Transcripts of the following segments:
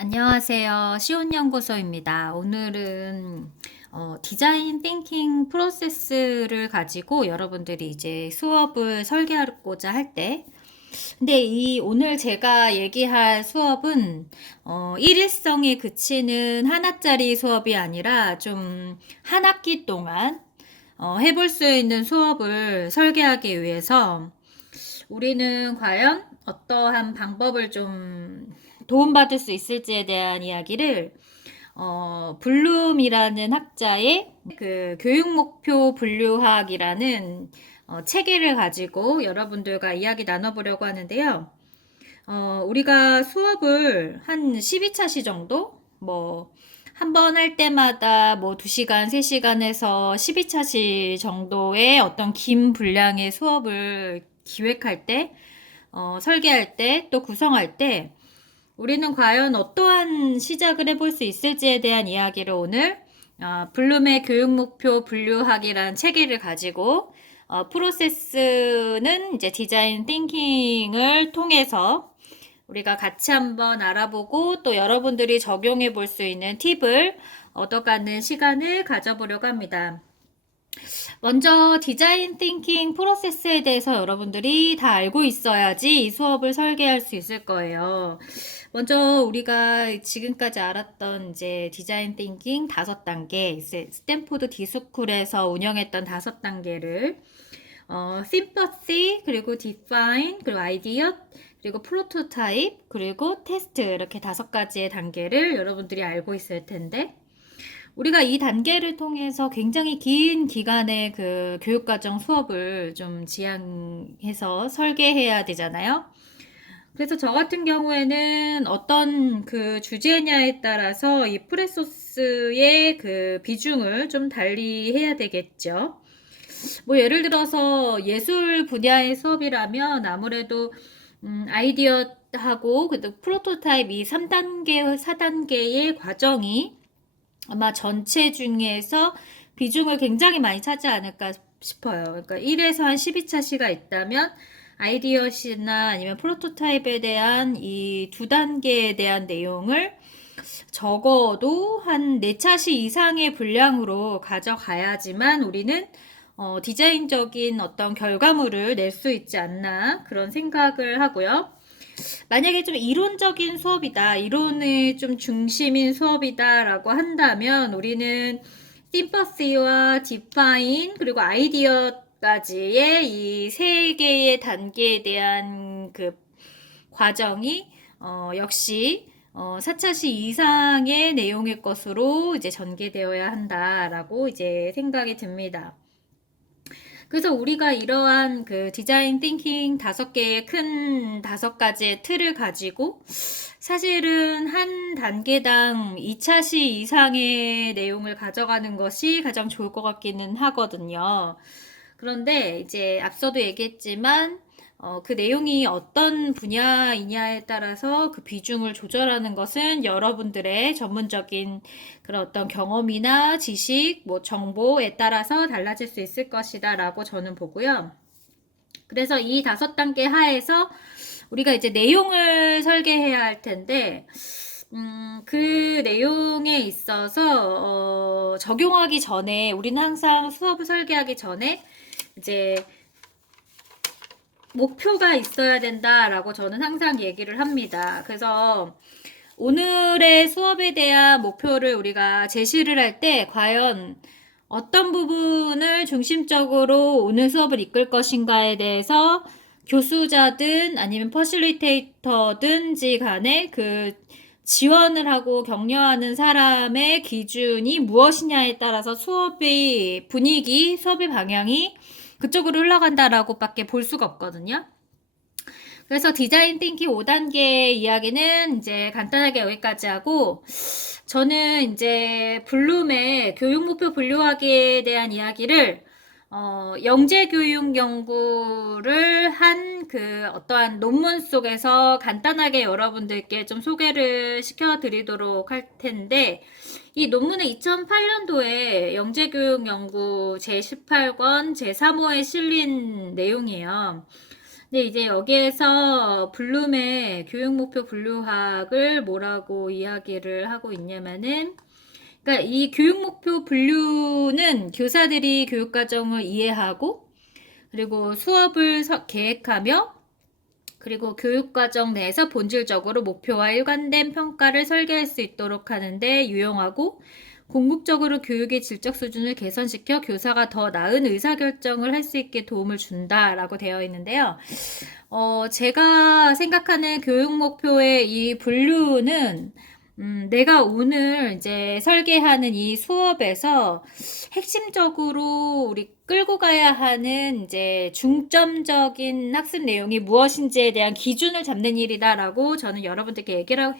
안녕하세요. 시온연구소입니다. 오늘은 디자인 띵킹 프로세스를 가지고 여러분들이 이제 수업을 설계하고자 할 때, 근데 오늘 제가 얘기할 수업은 일일성에 그치는 하나짜리 수업이 아니라 좀 한 학기 동안 해볼 수 있는 수업을 설계하기 위해서 우리는 과연 어떠한 방법을 좀 도움받을 수 있을지에 대한 이야기를 블룸이라는 학자의 그 교육목표 분류학이라는 체계를 가지고 여러분들과 이야기 나눠보려고 하는데요. 우리가 수업을 한 12차시 정도? 한 번 할 때마다 2시간, 3시간에서 12차시 정도의 어떤 긴 분량의 수업을 기획할 때, 설계할 때, 또 구성할 때, 우리는 과연 어떠한 시작을 해볼 수 있을지에 대한 이야기를 오늘 블룸의 교육목표 분류학이라는 체계를 가지고 프로세스는 이제 디자인 띵킹을 통해서 우리가 같이 한번 알아보고 또 여러분들이 적용해 볼 수 있는 팁을 얻어가는 시간을 가져보려고 합니다. 먼저 디자인 띵킹 프로세스에 대해서 여러분들이 다 알고 있어야지 이 수업을 설계할 수 있을 거예요. 먼저 우리가 지금까지 알았던 이제 디자인 띵킹 5단계, 스탠포드 디스쿨에서 운영했던 5단계를 심퍼시, 그리고 디파인, 그리고 아이디어, 그리고 프로토타입, 그리고 테스트 이렇게 5가지의 단계를 여러분들이 알고 있을 텐데 우리가 이 단계를 통해서 굉장히 긴 기간의 그 교육과정 수업을 좀 지향해서 설계해야 되잖아요. 그래서 저 같은 경우에는 어떤 그 주제냐에 따라서 이 프레소스의 그 비중을 좀 달리 해야 되겠죠. 예를 들어서 예술 분야의 수업이라면 아무래도 아이디어하고 그 프로토타입 이 3단계, 4단계의 과정이 아마 전체 중에서 비중을 굉장히 많이 차지 않을까 싶어요. 그러니까 1에서 한 12차시가 있다면 아이디어시나 아니면 프로토타입에 대한 이 2단계에 대한 내용을 적어도 한 4차시 이상의 분량으로 가져가야지만 우리는 디자인적인 어떤 결과물을 낼 수 있지 않나 그런 생각을 하고요. 만약에 좀 이론적인 수업이다, 이론의 좀 중심인 수업이다라고 한다면 우리는 심퍼시와 디파인 그리고 아이디어까지의 이 3개의 단계에 대한 그 과정이 역시 4차시 이상의 내용일 것으로 이제 전개되어야 한다라고 이제 생각이 듭니다. 그래서 우리가 이러한 그 디자인 띵킹 5개의 큰 5가지의 틀을 가지고 사실은 한 단계당 2차시 이상의 내용을 가져가는 것이 가장 좋을 것 같기는 하거든요. 그런데 이제 앞서도 얘기했지만 그 내용이 어떤 분야이냐에 따라서 그 비중을 조절하는 것은 여러분들의 전문적인 그런 어떤 경험이나 지식, 정보에 따라서 달라질 수 있을 것이다 라고 저는 보고요. 그래서 이 5단계 하에서 우리가 이제 내용을 설계해야 할 텐데, 그 내용에 있어서 적용하기 전에 우리는 항상 수업을 설계하기 전에 이제 목표가 있어야 된다라고 저는 항상 얘기를 합니다. 그래서 오늘의 수업에 대한 목표를 우리가 제시를 할 때 과연 어떤 부분을 중심적으로 오늘 수업을 이끌 것인가에 대해서 교수자든 아니면 퍼실리테이터든지 간에 그 지원을 하고 격려하는 사람의 기준이 무엇이냐에 따라서 수업의 분위기, 수업의 방향이 그쪽으로 흘러간다라고 밖에 볼 수가 없거든요. 그래서 디자인 띵킹 5단계 이야기는 이제 간단하게 여기까지 하고, 저는 이제 블룸의 교육목표 분류하기에 대한 이야기를 영재교육 연구를 한 그 어떠한 논문 속에서 간단하게 여러분들께 좀 소개를 시켜드리도록 할 텐데, 이 논문은 2008년도에 영재교육 연구 제18권 제3호에 실린 내용이에요. 근데 이제 여기에서 블룸의 교육 목표 분류학을 뭐라고 이야기를 하고 있냐면은, 그러니까 이 교육 목표 분류는 교사들이 교육 과정을 이해하고, 그리고 수업을 계획하며, 그리고 교육과정 내에서 본질적으로 목표와 일관된 평가를 설계할 수 있도록 하는데 유용하고, 궁극적으로 교육의 질적 수준을 개선시켜 교사가 더 나은 의사결정을 할 수 있게 도움을 준다라고 되어 있는데요. 제가 생각하는 교육 목표의 이 분류는, 내가 오늘 이제 설계하는 이 수업에서 핵심적으로 우리 끌고 가야 하는 이제 중점적인 학습 내용이 무엇인지에 대한 기준을 잡는 일이다라고 저는 여러분들께 얘기를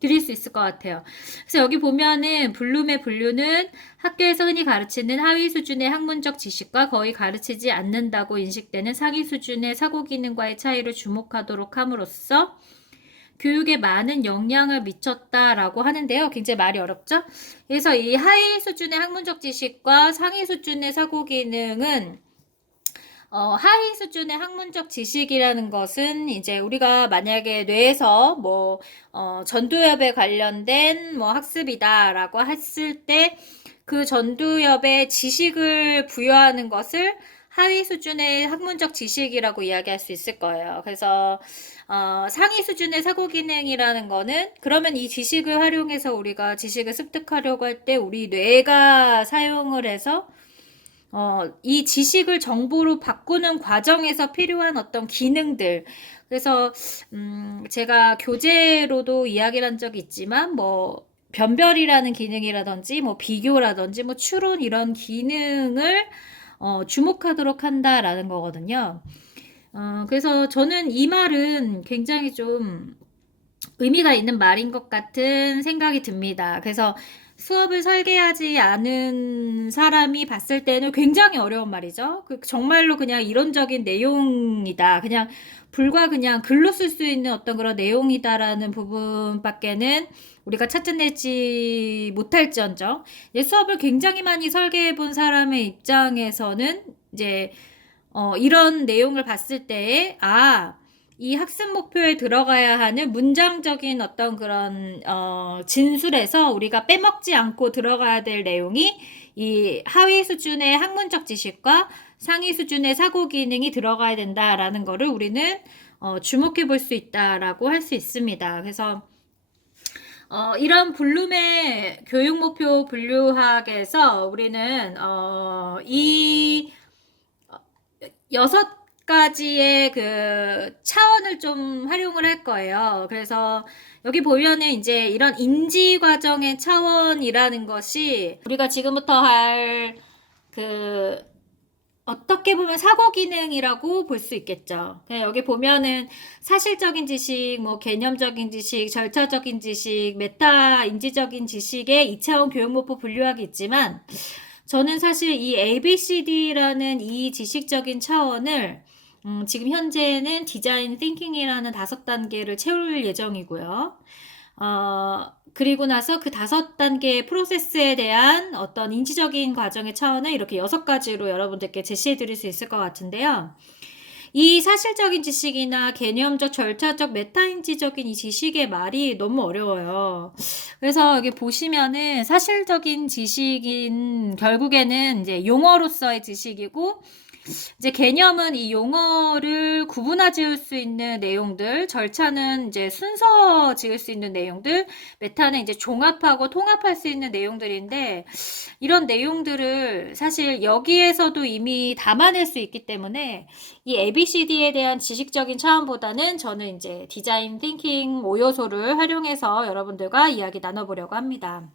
드릴 수 있을 것 같아요. 그래서 여기 보면은 블룸의 분류는 학교에서 흔히 가르치는 하위 수준의 학문적 지식과 거의 가르치지 않는다고 인식되는 상위 수준의 사고 기능과의 차이를 주목하도록 함으로써 교육에 많은 영향을 미쳤다라고 하는데요. 굉장히 말이 어렵죠? 그래서 이 하위 수준의 학문적 지식과 상위 수준의 사고 기능은 하위 수준의 학문적 지식이라는 것은 이제 우리가 만약에 뇌에서 전두엽에 관련된 학습이다라고 했을 때 그 전두엽의 지식을 부여하는 것을 하위 수준의 학문적 지식이라고 이야기할 수 있을 거예요. 그래서 상위 수준의 사고 기능이라는 거는 그러면 이 지식을 활용해서 우리가 지식을 습득하려고 할 때 우리 뇌가 사용을 해서 이 지식을 정보로 바꾸는 과정에서 필요한 어떤 기능들. 그래서, 제가 교재로도 이야기를 한 적이 있지만, 변별이라는 기능이라든지, 비교라든지, 추론 이런 기능을, 주목하도록 한다라는 거거든요. 그래서 저는 이 말은 굉장히 좀 의미가 있는 말인 것 같은 생각이 듭니다. 그래서 수업을 설계하지 않은 사람이 봤을 때는 굉장히 어려운 말이죠. 정말로 그냥 이론적인 내용이다. 그냥 글로 쓸 수 있는 어떤 그런 내용이다라는 부분밖에는 우리가 찾아내지 못할지언정, 수업을 굉장히 많이 설계해 본 사람의 입장에서는 이제 이런 내용을 봤을 때에 이 학습 목표에 들어가야 하는 문장적인 어떤 그런 진술에서 우리가 빼먹지 않고 들어가야 될 내용이 이 하위 수준의 학문적 지식과 상위 수준의 사고 기능이 들어가야 된다라는 거를 우리는 주목해 볼 수 있다라고 할 수 있습니다. 그래서 이런 블룸의 교육 목표 분류학에서 우리는 이 6가지의 그 차원을 좀 활용을 할 거예요. 그래서 여기 보면은 이제 이런 인지 과정의 차원이라는 것이 우리가 지금부터 할 어떻게 보면 사고 기능이라고 볼 수 있겠죠. 여기 보면은 사실적인 지식, 개념적인 지식, 절차적인 지식, 메타 인지적인 지식의 2차원 교육 목표 분류학이 있지만, 저는 사실 이 ABCD라는 이 지식적인 차원을 지금 현재는 디자인 띵킹이라는 5단계를 채울 예정이고요. 그리고 나서 그 5단계의 프로세스에 대한 어떤 인지적인 과정의 차원을 이렇게 6가지로 여러분들께 제시해 드릴 수 있을 것 같은데요. 이 사실적인 지식이나 개념적, 절차적, 메타인지적인 이 지식의 말이 너무 어려워요. 그래서 여기 보시면은 사실적인 지식인 결국에는 이제 용어로서의 지식이고, 이제 개념은 이 용어를 구분화 지을 수 있는 내용들, 절차는 이제 순서 지을 수 있는 내용들, 메타는 이제 종합하고 통합할 수 있는 내용들인데, 이런 내용들을 사실 여기에서도 이미 담아낼 수 있기 때문에 이 ABCD에 대한 지식적인 차원보다는 저는 이제 디자인 띵킹 5요소를 활용해서 여러분들과 이야기 나눠보려고 합니다.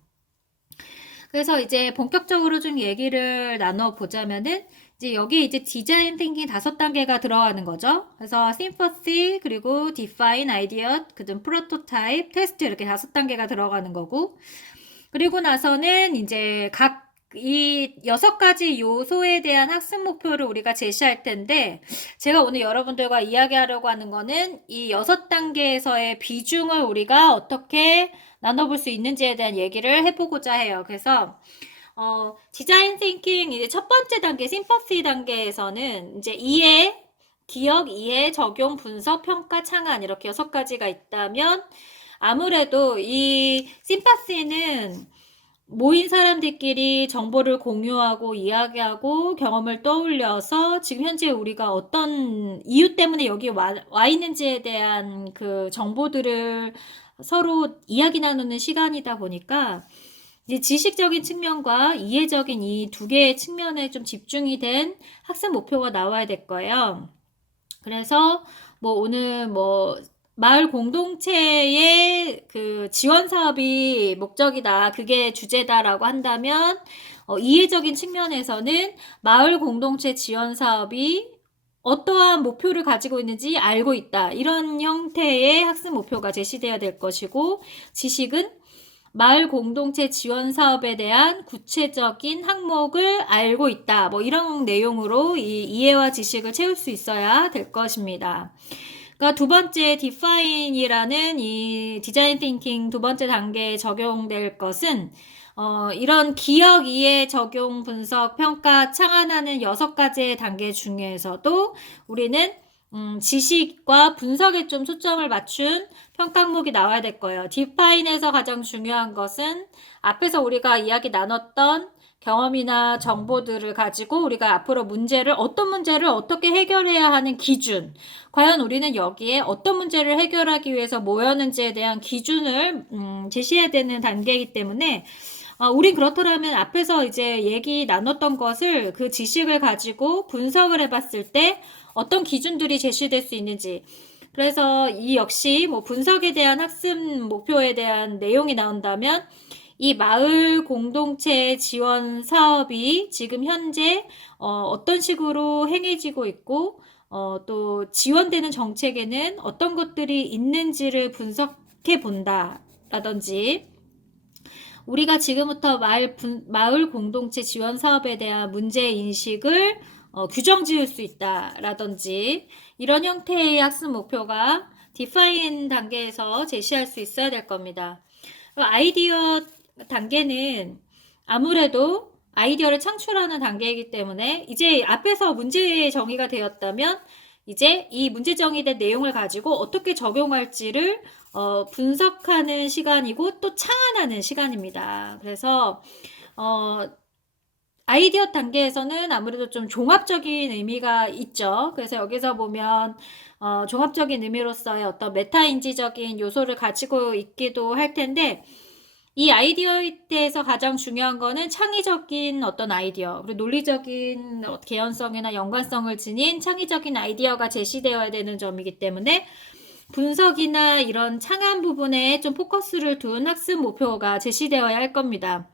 그래서 이제 본격적으로 좀 얘기를 나눠보자면은, 이제 여기에 이제 디자인 띵킹 5단계가 들어가는 거죠. 그래서 심퍼시, 그리고 디파인, 아이디어, 그다음 프로토타입, 테스트 이렇게 5단계가 들어가는 거고, 그리고 나서는 이제 이 6가지 요소에 대한 학습 목표를 우리가 제시할 텐데, 제가 오늘 여러분들과 이야기하려고 하는 거는 이 6단계에서의 비중을 우리가 어떻게 나눠볼 수 있는지에 대한 얘기를 해보고자 해요. 그래서 디자인 띵킹 이제 첫 번째 단계 심퍼시 단계에서는 이제 이해, 기억, 이해, 적용, 분석, 평가, 창안 이렇게 6가지가 있다면 아무래도 이 심파시는 모인 사람들끼리 정보를 공유하고 이야기하고 경험을 떠올려서 지금 현재 우리가 어떤 이유 때문에 여기 와 있는지에 대한 그 정보들을 서로 이야기 나누는 시간이다 보니까 이제 지식적인 측면과 이해적인 이 두 개의 측면에 좀 집중이 된 학습 목표가 나와야 될 거예요. 그래서 뭐 오늘 뭐 마을 공동체의 그 지원 사업이 목적이다. 그게 주제다라고 한다면 이해적인 측면에서는 마을 공동체 지원 사업이 어떠한 목표를 가지고 있는지 알고 있다. 이런 형태의 학습 목표가 제시되어야 될 것이고 지식은 마을 공동체 지원 사업에 대한 구체적인 항목을 알고 있다. 뭐 이런 내용으로 이 이해와 지식을 채울 수 있어야 될 것입니다. 그러니까 두 번째 define이라는 이 디자인 띵킹 두 번째 단계에 적용될 것은 이런 기억, 이해, 적용, 분석, 평가, 창안하는 6가지의 단계 중에서도 우리는 지식과 분석에 좀 초점을 맞춘 평가 항목이 나와야 될 거예요. 디파인에서 가장 중요한 것은 앞에서 우리가 이야기 나눴던 경험이나 정보들을 가지고 우리가 앞으로 어떤 문제를 어떻게 해결해야 하는 기준, 과연 우리는 여기에 어떤 문제를 해결하기 위해서 모였는지에 대한 기준을 제시해야 되는 단계이기 때문에 우린 그렇더라면 앞에서 이제 얘기 나눴던 것을 그 지식을 가지고 분석을 해봤을 때 어떤 기준들이 제시될 수 있는지, 그래서 이 역시 뭐 분석에 대한 학습 목표에 대한 내용이 나온다면 이 마을 공동체 지원 사업이 지금 현재 어떤 식으로 행해지고 있고 또 지원되는 정책에는 어떤 것들이 있는지를 분석해 본다라든지, 우리가 지금부터 마을 공동체 지원 사업에 대한 문제 인식을 규정 지을 수 있다라든지 이런 형태의 학습 목표가 디파인 단계에서 제시할 수 있어야 될 겁니다. 아이디어 단계는 아무래도 아이디어를 창출하는 단계이기 때문에 이제 앞에서 문제 정의가 되었다면 이제 이 문제 정의된 내용을 가지고 어떻게 적용할지를 분석하는 시간이고 또 창안하는 시간입니다. 그래서 아이디어 단계에서는 아무래도 좀 종합적인 의미가 있죠. 그래서 여기서 보면 종합적인 의미로서의 어떤 메타인지적인 요소를 가지고 있기도 할 텐데, 이 아이디어에 대해서 가장 중요한 거는 창의적인 어떤 아이디어, 그리고 논리적인 개연성이나 연관성을 지닌 창의적인 아이디어가 제시되어야 되는 점이기 때문에 분석이나 이런 창안 부분에 좀 포커스를 둔 학습 목표가 제시되어야 할 겁니다.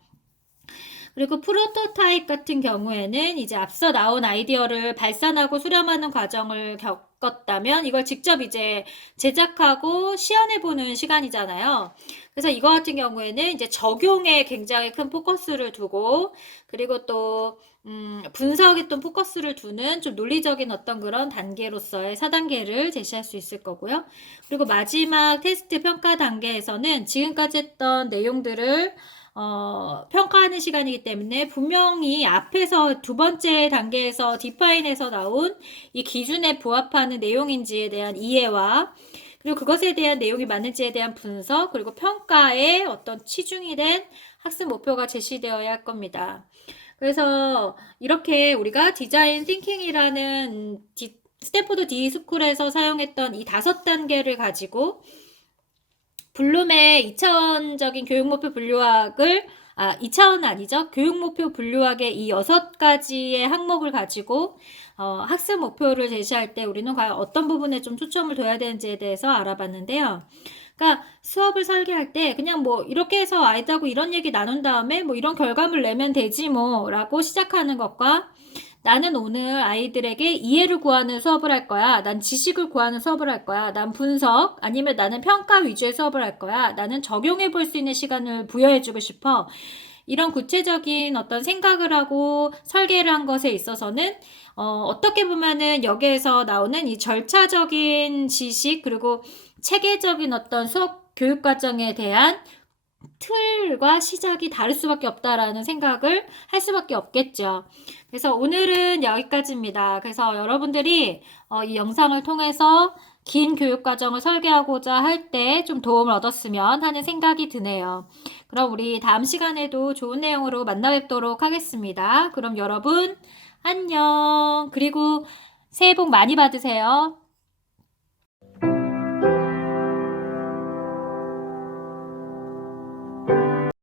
그리고 프로토타입 같은 경우에는 이제 앞서 나온 아이디어를 발산하고 수렴하는 과정을 겪었다면 이걸 직접 이제 제작하고 시연해보는 시간이잖아요. 그래서 이거 같은 경우에는 이제 적용에 굉장히 큰 포커스를 두고, 그리고 또 분석에 또 포커스를 두는 좀 논리적인 어떤 그런 단계로서의 4단계를 제시할 수 있을 거고요. 그리고 마지막 테스트 평가 단계에서는 지금까지 했던 내용들을 평가하는 시간이기 때문에 분명히 앞에서 두 번째 단계에서 디파인에서 나온 이 기준에 부합하는 내용인지에 대한 이해와 그리고 그것에 대한 내용이 맞는지에 대한 분석, 그리고 평가에 어떤 치중이 된 학습 목표가 제시되어야 할 겁니다. 그래서 이렇게 우리가 디자인 띵킹이라는 스탠포드 D 스쿨에서 사용했던 이 5단계를 가지고 블룸의 2차원적인 교육목표 분류학을 2차원은 아니죠. 교육목표 분류학의 이 6가지의 항목을 가지고 학습 목표를 제시할 때 우리는 과연 어떤 부분에 좀 초점을 둬야 되는지에 대해서 알아봤는데요. 그러니까 수업을 설계할 때 그냥 뭐 이렇게 해서 아이들하고 이런 얘기 나눈 다음에 뭐 이런 결과물 내면 되지 뭐 라고 시작하는 것과, 나는 오늘 아이들에게 이해를 구하는 수업을 할 거야. 난 지식을 구하는 수업을 할 거야. 난 분석, 아니면 나는 평가 위주의 수업을 할 거야. 나는 적용해 볼 수 있는 시간을 부여해주고 싶어. 이런 구체적인 어떤 생각을 하고 설계를 한 것에 있어서는 어떻게 보면은 여기에서 나오는 이 절차적인 지식, 그리고 체계적인 어떤 수업 교육 과정에 대한 틀과 시작이 다를 수밖에 없다라는 생각을 할 수밖에 없겠죠. 그래서 오늘은 여기까지입니다. 그래서 여러분들이 이 영상을 통해서 긴 교육과정을 설계하고자 할 때 좀 도움을 얻었으면 하는 생각이 드네요. 그럼 우리 다음 시간에도 좋은 내용으로 만나 뵙도록 하겠습니다. 그럼 여러분 안녕. 그리고 새해 복 많이 받으세요.